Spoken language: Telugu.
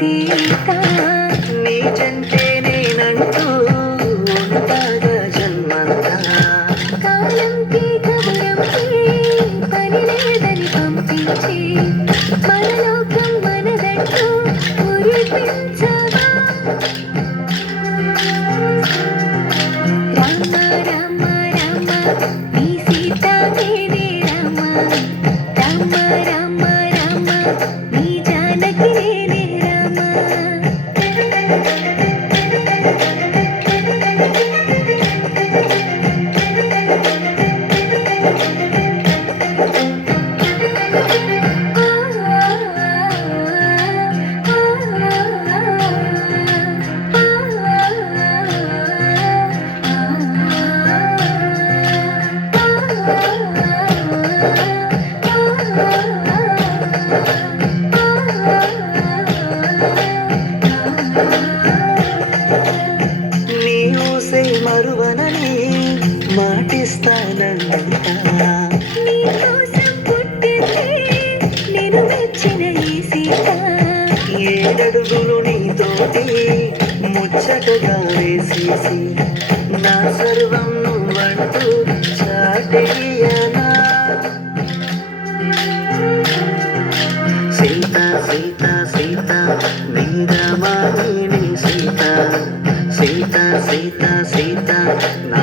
సీత నీ జంటే నేనంటూ ఉంటాగా జన్మంతా కాలంకి కబురంకి పని లేదని పంపించి మనలోకం మనదంటూ మురిపించవా రామ రామ రామ నీ సీత నేనే రామ రామ రామ రామ నీ జానకి నేనే రామ నీ ఊసే మరువనని మాటిస్తానంట నీకోసం పుట్టింది నేను మెచ్చిన ఈ సీత ఏడడుగులు నీతోటి ముచ్చటగా వేసేసి నా సర్వం నువ్వంటూ చాటేయనా సీత సీత సీత వీరమాలిని సీత సీత సీత సీత నా